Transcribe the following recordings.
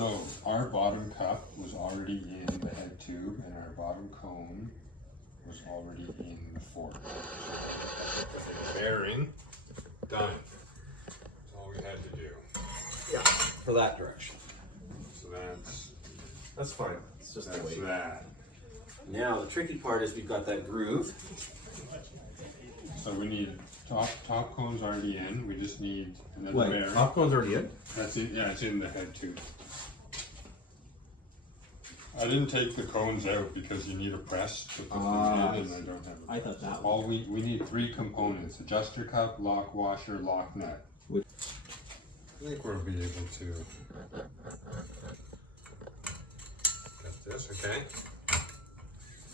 So our bottom cup was already in the head tube and our bottom cone was already in the fork. So the bearing, done. That's all we had to do. Yeah, for that direction. So that's fine. It's just the way. That. Now the tricky part is we've got that groove. So we need top cone's already in. We just need another bearing. Top cone's already in? That's in. Yeah, it's in the head tube. I didn't take the cones out because you need a press to put them in, and I don't have a press. I thought that All we need 3 components: adjuster cup, lock washer, lock nut. I think we'll be able to get this, okay?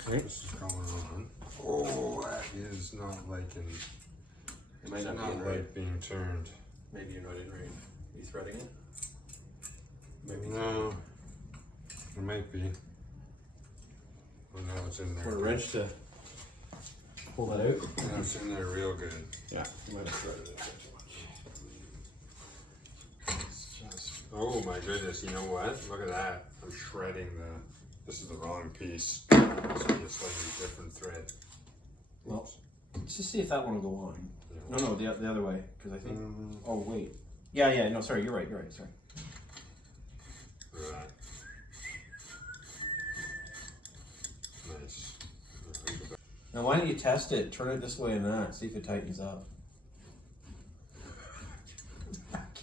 This is going on. Oh, that is not liking. It might not be like being turned. Maybe you're not in range. Are you threading it? Maybe no. It might be. Oh no, it's in there. For a wrench to pull that out? No, it's in there real good. Yeah, you might have threaded it too much. It's just, oh my goodness, you know what? Look at that. I'm shredding this is the wrong piece. So it's like a different thread. Well, let's just see if that one will go on. Yeah. No, the other way, because I think. Oh wait. Yeah. No, sorry. You're right. Sorry. Right. Nice. Now, why don't you test it? Turn it this way and that. See if it tightens up.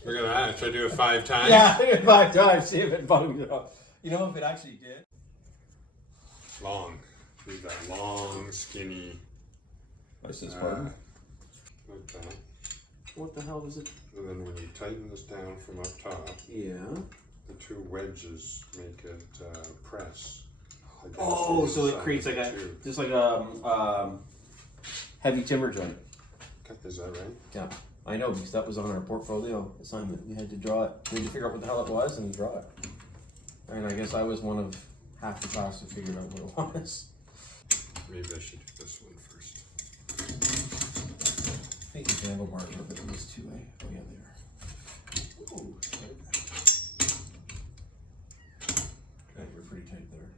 Look at that. Should I do it 5 times? Yeah, 5 times. See if it bugs it up. You know, if it actually did. Long. Leave that long, skinny. What's this part? Like that. What the hell does it? And then when you tighten this down from up top, Yeah. the 2 wedges make it press. Oh, so it creates like just like a heavy timber joint. Is that right? Yeah, I know because that was on our portfolio assignment. We had to draw it. We had to figure out what the hell it was and draw it. And I guess I was one of half the class who figured out what it was. Maybe I should do this one first. I think the handlebars are at least 2 way. Oh yeah, they are. Ooh, okay, you're pretty tight there.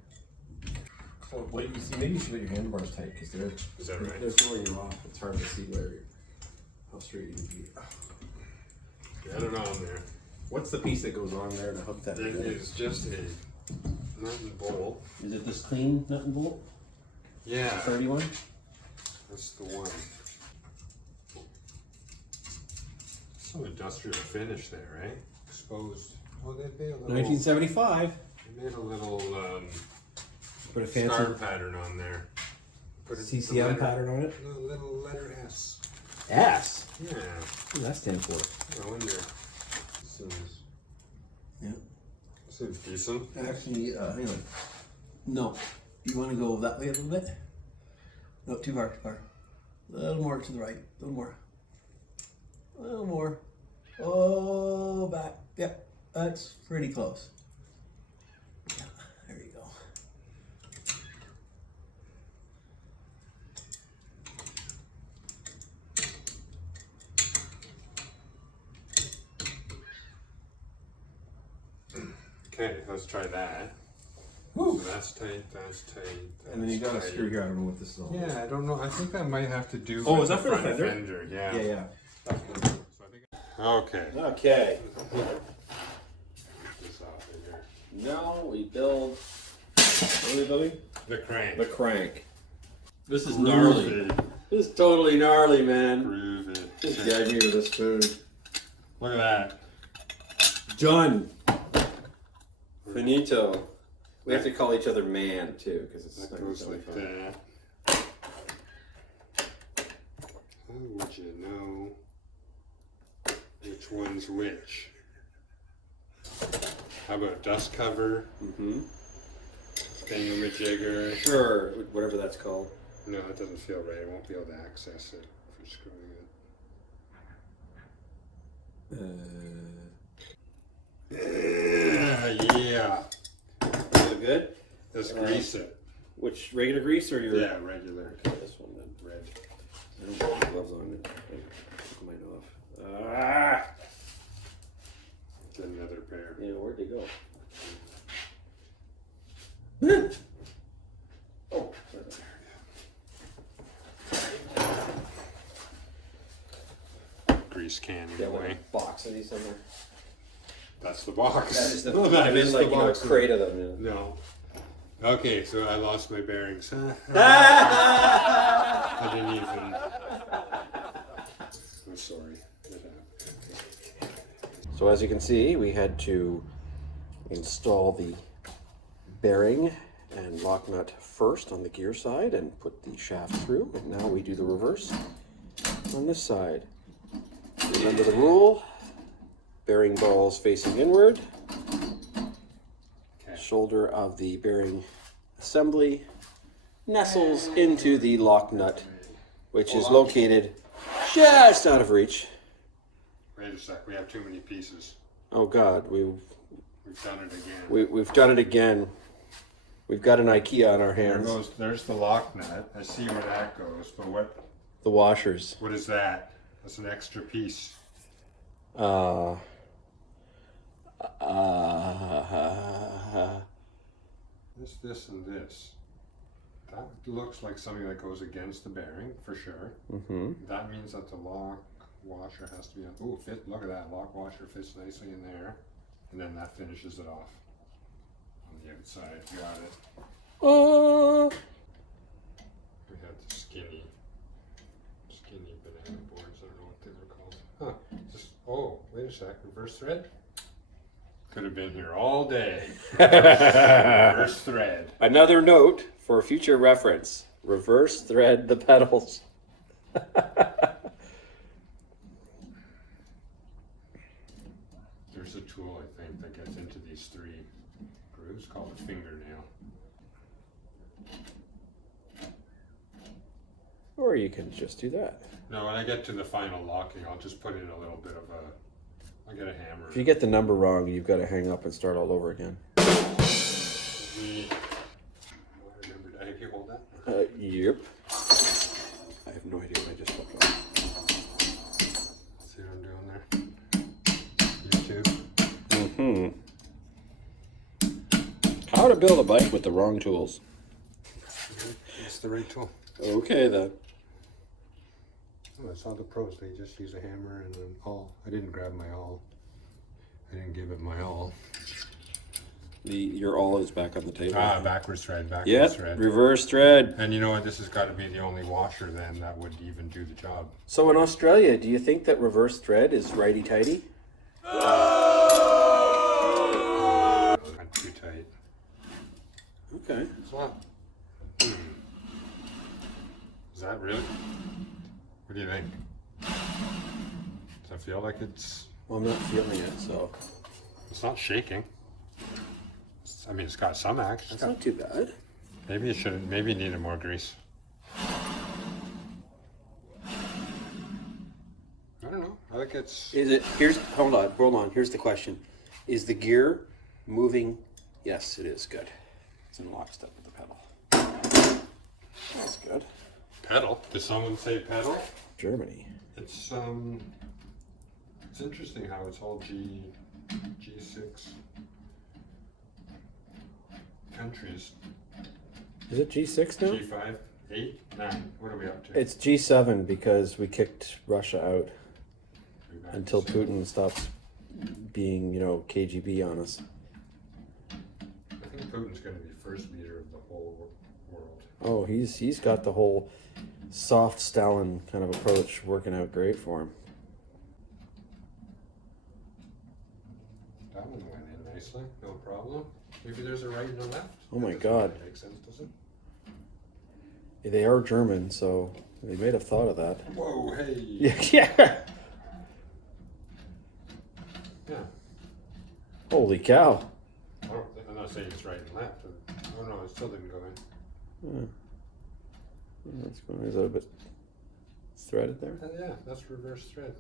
So wait, you see, maybe you should get your handlebars tight because they're. Is that right? They're throwing you off. It's hard to see how straight you can be. Get it on there. What's the piece that goes on there to hook that? It is just a nut and bolt. Is it this clean nut and bolt? Yeah. 31? That's the one. Some industrial finish there, right? Exposed. Oh, they made a little. 1975. They made a little Put a fancy star pattern on there. Put CCM pattern on it. A little letter S. S. Yeah. What does that stand for? I wonder. This is. Yeah. This is decent. Actually, hang on. No. You want to go that way a little bit? No, too far, too far. A little more to the right. A little more. A little more. Oh, back. Yep. That's pretty close. Yeah, there you go. Okay, let's try that. Woo. So that's tight, that's tight. And then you got a screw here. I don't know what this is all about. Yeah, I don't know. I think that might have to do Oh, with is that for the front fender? Yeah. Yeah. So I think okay. Okay. Get this off of here. Now we build. What are we building? The crank. The crank. This is Groovy. gnarly. This is totally gnarly, man. Groovy. Just gag me with a spoon. Look at that. Done. Finito. We have to call each other man too, because it's That not goes really like fun. that. How would you know which one's which? How about dust cover? Mm-hmm. Thingamajigger? Sure, whatever that's called. No, it doesn't feel right. I won't be able to access it for screwing it. Yeah. Is it good? Let's grease it. Which, regular grease or your? Yeah, regular. Okay, this one then. Red. I don't put gloves on it. I took mine off. Ah! Get another pair. Yeah, where'd they go? grease can Get anyway. one box of these somewhere. That's the box. That is the. No, that I mean, is like the you know, a box. crate of them. Yeah. No. Okay, so I lost my bearings. I didn't even. I'm sorry. So as you can see, we had to install the bearing and lock nut first on the gear side and put the shaft through. And now we do the reverse on this side. Remember the rule: bearing balls facing inward. Okay. Shoulder of the bearing assembly nestles into the lock nut, which is located just out of reach. Wait a sec. We have too many pieces. Oh God, We've done it again. we've done it again. We've got an IKEA on our hands. There's the lock nut. I see where that goes, but The washers. what is that? That's an extra piece. This, and this. That looks like something that goes against the bearing for sure. Mm-hmm. That means that the lock washer has to be on. Ooh, look at that. Lock washer fits nicely in there. And then that finishes it off on the outside. Got it. We had the skinny banana boards. I don't know what they were called. Huh. Oh, wait a sec. Reverse thread? Could have been here all day. Reverse thread. Another note for future reference: reverse thread the pedals. There's a tool, I think, that gets into these three grooves called a fingernail. Or you can just do that. No, when I get to the final locking, I'll just put in a little bit of I'll get a hammer. If you get the number wrong, you've got to hang up and start all over again. I remembered. Have you hold that? Yep. I have no idea what I just stepped on. See what I'm doing there? YouTube. Mm-hmm. How to build a bike with the wrong tools. It's the right tool. Okay then. Oh, I saw the pros. They just use a hammer and an awl. I didn't grab my awl. I didn't give it my awl. Your awl is back on the table. Ah, backwards thread. Yep, Thread. reverse thread. And you know what? This has got to be the only washer then that would even do the job. So in Australia, do you think that reverse thread is righty-tighty? Not too tight. Okay. So, is that really? What do you think? Does that feel like it's? Well, I'm not feeling it, so It's not shaking. I mean, it's got some action. that's not too bad. Maybe it shouldn't. Maybe it needed more grease. I don't know. I think it's. Is it? Hold on. Here's the question: is the gear moving? Yes, it is. Good. It's in lockstep with the pedal. That's good. Pedal? Did someone say pedal? Germany. It's interesting how it's all G6 countries. Is it G6 now? G5, 8, 9. What are we up to? It's G7 because we kicked Russia out We're back until to 7. Putin stops being, KGB on us. I think Putin's going to be first leader of the whole world. Oh, he's got the whole soft Stalin kind of approach working out great for him. That one went in nicely, no problem. Maybe there's a right and a left. Oh my That doesn't God. really make sense, does it? They are German, so they might have thought of that. Whoa, hey. Yeah. Yeah. Holy cow. I'm not saying it's right and left. Oh no, it still didn't go in. That's going. Is that a bit threaded there? Yeah, that's reverse thread.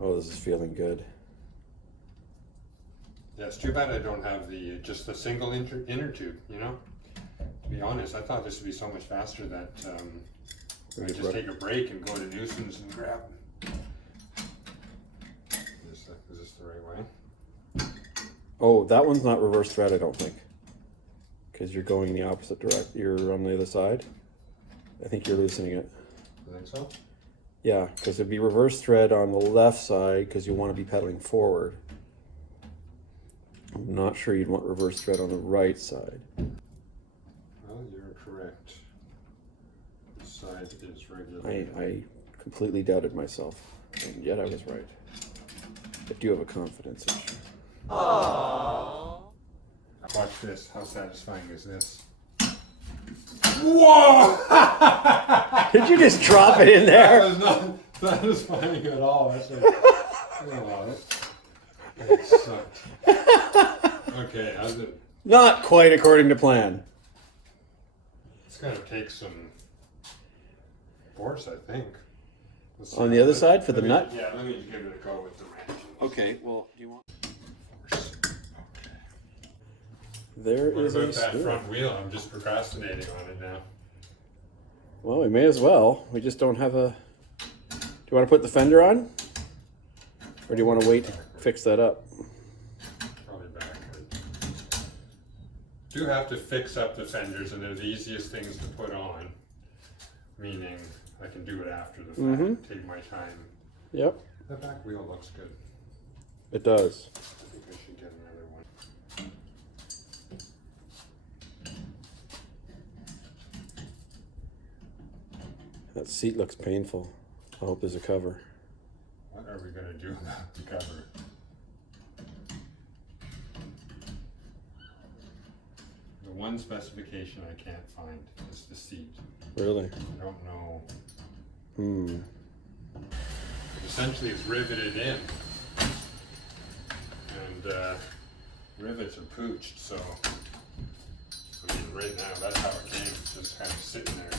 Oh, this is feeling good. Yeah, it's too bad I don't have just the single inner tube, To be honest, I thought this would be so much faster that I just take a break and go to Newson's and grab. Is this the right way? Oh, that one's not reverse thread, I don't think. Because you're going the opposite direction. You're on the other side. I think you're loosening it. You think so? Yeah, because it'd be reverse thread on the left side because you want to be pedaling forward. I'm not sure you'd want reverse thread on the right side. Well, you're correct. This side is regular. I completely doubted myself, and yet I was right. I do have a confidence issue. Aww. Watch this. How satisfying is this? Whoa! Did you just drop it in there? That was not satisfying at all. That's like, oh, that sucked. Okay, how's it? Not quite according to plan. It's gonna take some force, I think. On the other side for the nut? Yeah, let me give it a go with the wrench. Okay, well, do you want... Force. There What is about a that screw. front wheel? I'm just procrastinating on it now. Well, we may as well. We just don't have a... Do you want to put the fender on? Or do you want to wait to fix that up? Probably backward. Do have to fix up the fenders, and they're the easiest things to put on. Meaning, I can do it after the fact. Take my time. Yep, The back wheel looks good. it does. I think I should get another one. That seat looks painful. I hope there's a cover. What are we gonna do about the cover? The one specification I can't find is the seat. Really? I don't know. Hmm. Essentially, it's riveted in, and rivets are pooched. So, I mean, right now that's how it came, just kind of sitting there.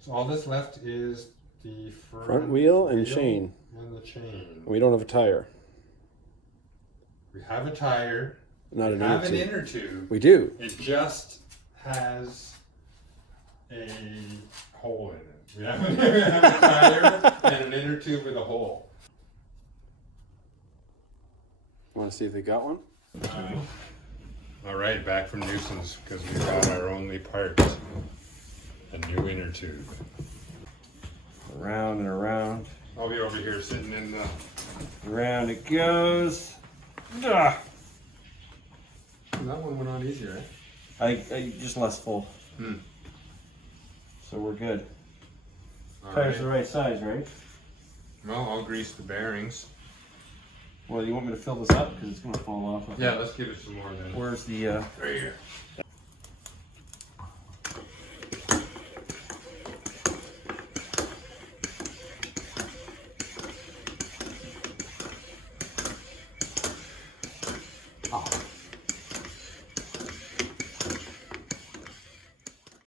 So all that's left is the Front wheel and chain. and the chain. We don't have a tire. We have a tire. Not We an have inner an tube. inner tube. We do. It just has a hole in it. We have a tire and an inner tube with a hole. Want to see if they got one? All right, back from Newson's because we got our only part, a new inner tube. Around and around. I'll be over here sitting in the. Around it goes. That one went on easier, eh? I just less full. So we're good. All Tire's right. the right size, right? Well, I'll grease the bearings. Well, you want me to fill this up because it's gonna fall off. Yeah, let's give it some more then. Where's the? Right here.